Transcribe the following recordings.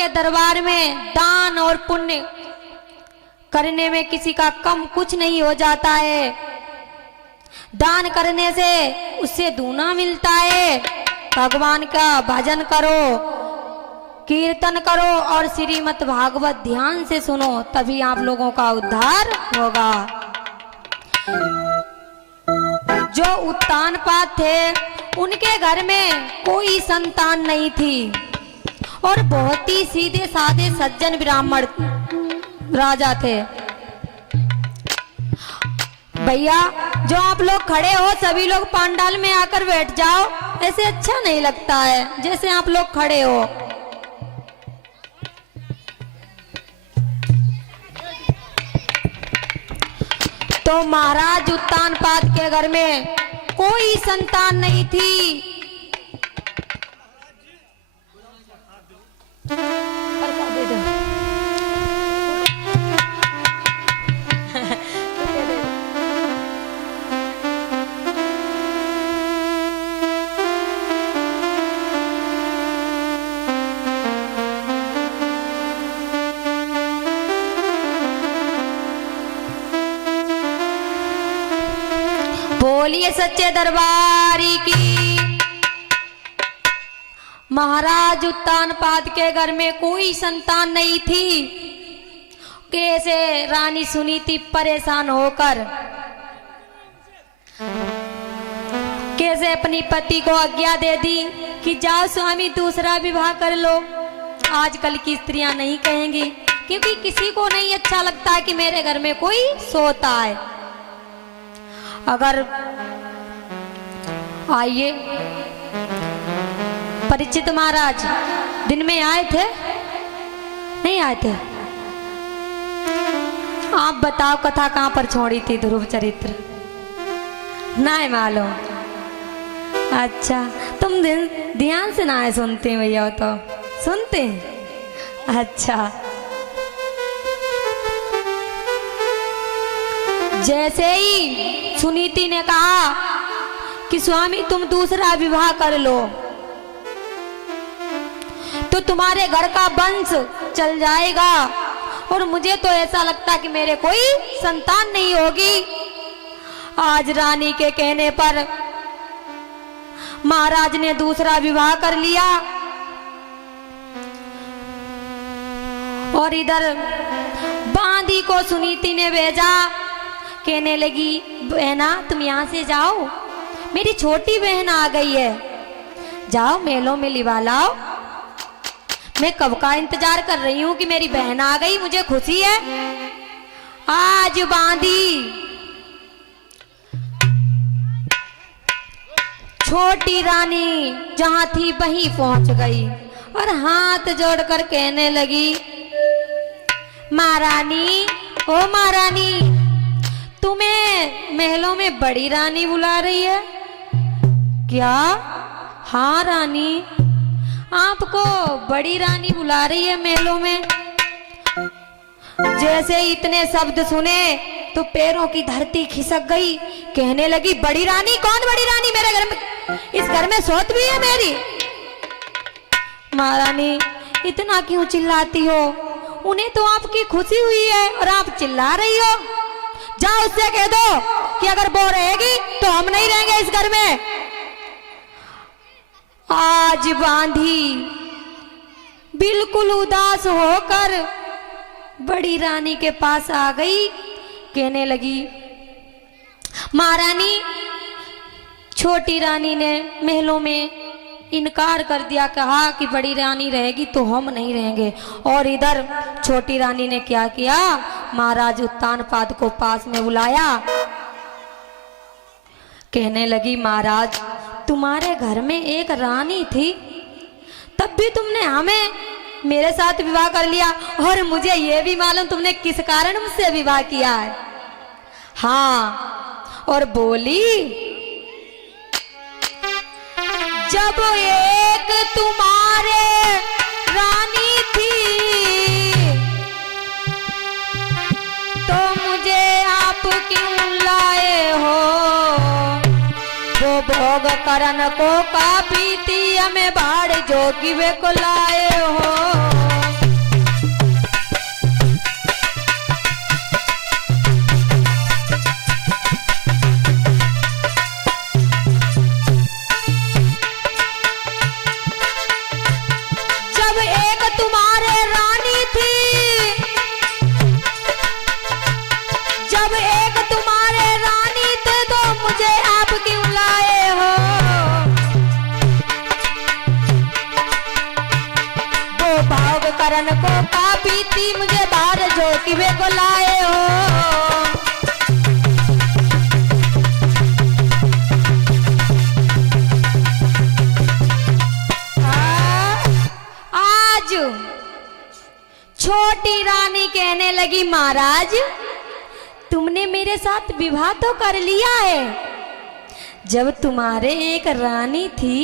के दरबार में दान और पुण्य करने में किसी का कम कुछ नहीं हो जाता है। दान करने से उससे दूना मिलता है। भगवान का भजन करो, कीर्तन करो और श्रीमद् भागवत ध्यान से सुनो, तभी आप लोगों का उद्धार होगा। जो उत्तानपाद थे उनके घर में कोई संतान नहीं थी और बहुत ही सीधे साधे सज्जन ब्राह्मण राजा थे। भैया जो आप लोग खड़े हो सभी लोग पंडाल में आकर बैठ जाओ, ऐसे अच्छा नहीं लगता है जैसे आप लोग खड़े हो। तो महाराज उत्तानपाद के घर में कोई संतान नहीं थी। बोलिए सच्चे दरबारी की। महाराज उत्तानपाद के घर में कोई संतान नहीं थी। कैसे रानी सुनीति परेशान होकर कैसे अपनी पति को आज्ञा दे दी कि जाओ स्वामी दूसरा विवाह कर लो। आजकल की स्त्रियां नहीं कहेंगी, क्योंकि किसी को नहीं अच्छा लगता कि मेरे घर में कोई सोता है। अगर आइए, परिचित महाराज दिन में आए थे नहीं आए थे? आप बताओ कथा कहाँ पर छोड़ी थी? ध्रुव चरित्र नहीं मालूम? अच्छा, तुम ध्यान से ना सुनते भैया? तो सुनते? अच्छा, जैसे ही सुनीति ने कहा कि स्वामी तुम दूसरा विवाह कर लो तो तुम्हारे घर का वंश चल जाएगा, और मुझे तो ऐसा लगता कि मेरे कोई संतान नहीं होगी। आज रानी के कहने पर महाराज ने दूसरा विवाह कर लिया। और इधर बांदी को सुनीति ने भेजा, कहने लगी बहना तुम यहाँ से जाओ, मेरी छोटी बहन आ गई है, जाओ मेलों में लिवा लाओ। मैं कब का इंतजार कर रही हूँ कि मेरी बहन आ गई, मुझे खुशी है। आज बांदी छोटी रानी जहाँ थी वहीं पहुंच गई और हाथ जोड़कर कहने लगी, महारानी, ओ महारानी, तुम्हें महलों में बड़ी रानी बुला रही है क्या? हाँ रानी, आपको बड़ी रानी बुला रही है महलों में। जैसे इतने शब्द सुने तो पैरों की धरती खिसक गई। कहने लगी, बड़ी रानी? कौन बड़ी रानी? मेरे घर में, इस घर में सोत भी है मेरी। महारानी इतना क्यों चिल्लाती हो? उन्हें तो आपकी खुशी हुई है और आप चिल्ला रही हो। जाओ उससे कह दो कि अगर वो रहेगी तो हम नहीं रहेंगे इस घर में। आज बांधी बिल्कुल उदास होकर बड़ी रानी के पास आ गई। कहने लगी, महारानी, छोटी रानी ने महलों में इनकार कर दिया, कहा कि बड़ी रानी रहेगी तो हम नहीं रहेंगे। और इधर छोटी रानी ने क्या किया? महाराज उत्तानपाद को पास में बुलाया। कहने लगी, महाराज तुम्हारे घर में एक रानी थी, तब भी तुमने हमें मेरे साथ विवाह कर लिया, और मुझे ये भी मालूम तुमने किस कारण मुझसे विवाह किया है। हाँ, और बोली, जब एक तुम्हारे रानी थी तो मुझे आप क्यों लाए हो? वो भोग करन को काफी थी, हमें बाढ़ जोगी वे को लाए हो। मारन को काफी थी, मुझे बाहर जो कि वे को लाए हो। आज छोटी रानी कहने लगी, महाराज तुमने मेरे साथ विवाह तो कर लिया है, जब तुम्हारे एक रानी थी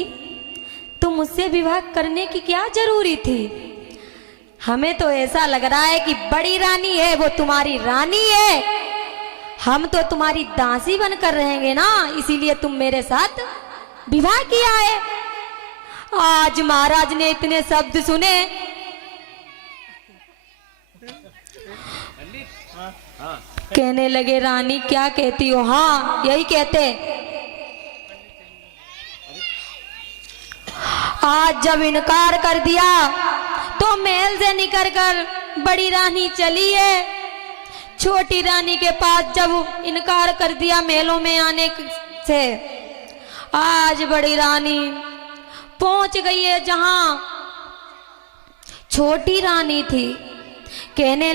तो मुझसे विवाह करने की क्या जरूरी थी। हमें तो ऐसा लग रहा है कि बड़ी रानी है वो तुम्हारी रानी है, हम तो तुम्हारी दासी बनकर रहेंगे ना, इसीलिए तुम मेरे साथ विवाह किया है। आज महाराज ने इतने शब्द सुने, कहने लगे रानी क्या कहती हो। हाँ यही कहते। आज जब इनकार कर दिया तो महल से निकल कर बड़ी रानी चली है। छोटी रानी के पास जब इनकार कर दिया महलों में आने से, आज बड़ी रानी पहुंच गई है जहां छोटी रानी थी। कहने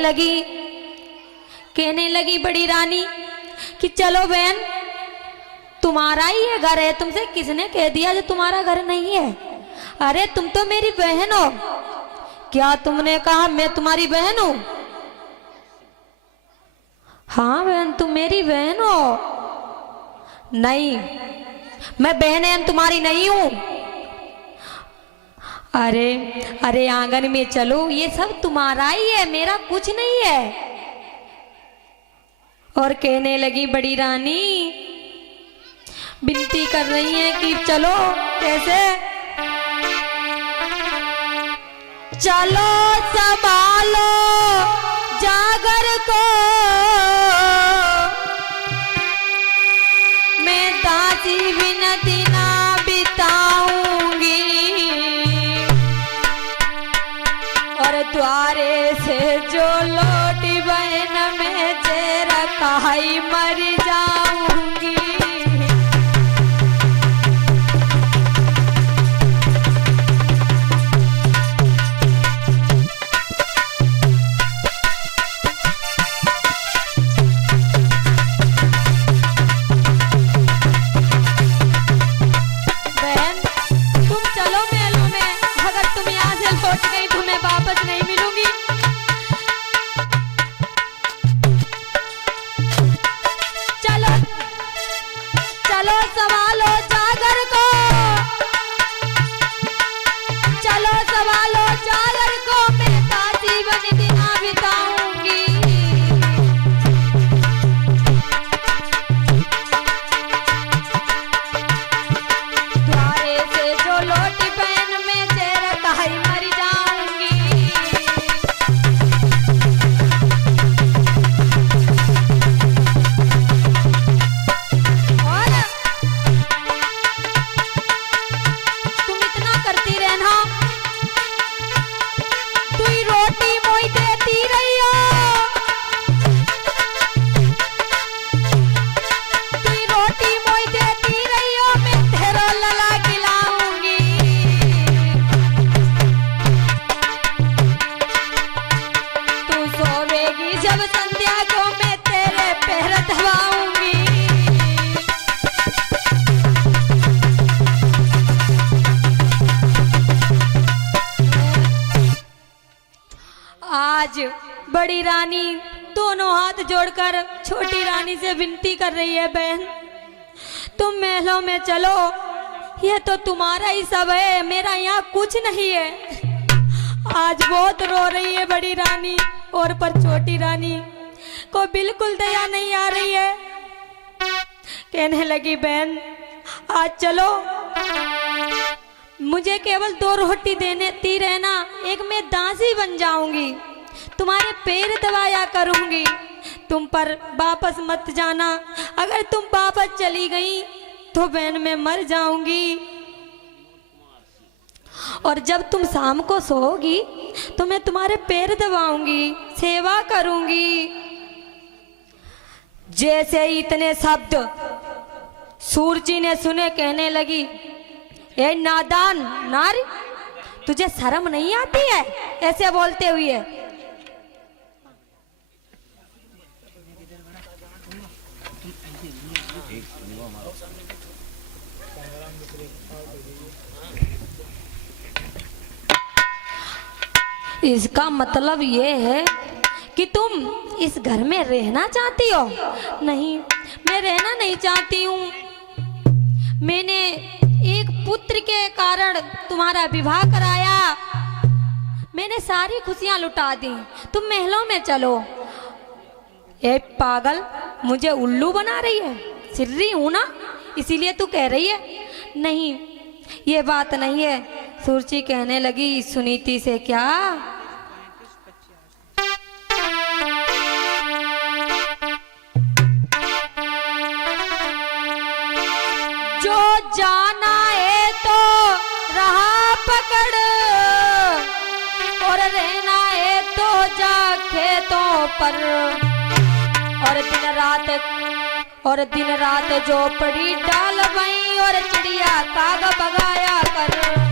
लगी बड़ी रानी कि चलो बहन तुम्हारा ही है घर है, तुमसे किसने कह दिया जो तुम्हारा घर नहीं है। अरे तुम तो मेरी बहन हो, क्या तुमने कहा मैं तुम्हारी बहन हूं। हाँ बहन तुम मेरी बहन हो। नहीं मैं बहन तुम्हारी नहीं हूं। अरे आंगन में चलो, ये सब तुम्हारा ही है, मेरा कुछ नहीं है। और कहने लगी बड़ी रानी, विनती कर रही है कि चलो। कैसे? चलो संभालो जागर को, मैं दासी बिन दिना बिताऊंगी, और द्वारे से जो लौटी बहन में चेहरा कहाई मर जाऊंगी। बड़ी रानी दोनों हाथ जोड़कर छोटी रानी से विनती कर रही है, बहन तुम महलों में चलो, ये तो तुम्हारा ही सब है, मेरा यहाँ कुछ नहीं है। आज बहुत रो रही है बड़ी रानी, और पर छोटी रानी को बिल्कुल दया नहीं आ रही है। कहने लगी बहन आज चलो, मुझे केवल 2 रोटी देती रहना, एक मैं दासी बन जाऊंगी, तुम्हारे पैर दबाया करूंगी, तुम पर वापस मत जाना। अगर तुम वापस चली गई तो बहन मैं मर जाऊंगी, और जब तुम शाम को सोओगी तो मैं तुम्हारे पैर दबाऊंगी, सेवा करूंगी। जैसे ही इतने शब्द सूरजी ने सुने, कहने लगी ए नादान नारी, तुझे शर्म नहीं आती है ऐसे बोलते हुए? इसका मतलब ये है कि तुम इस घर में रहना चाहती हो? नहीं, मैं रहना नहीं चाहती हूँ। मैंने एक पुत्र के कारण तुम्हारा विवाह कराया, मैंने सारी खुशियां लुटा दी, तुम महलों में चलो। ए पागल, मुझे उल्लू बना रही है? सिर्री हूं ना, इसीलिए तू कह रही है? नहीं, ये बात नहीं है। सुरुचि कहने लगी, सुनीति से क्या? जो जाना है तो रहा पकड़, और रहना है तो जा खेतों पर, और दिन रात जो पड़ी डाल वहीं, और चिड़िया काग बगाया कर।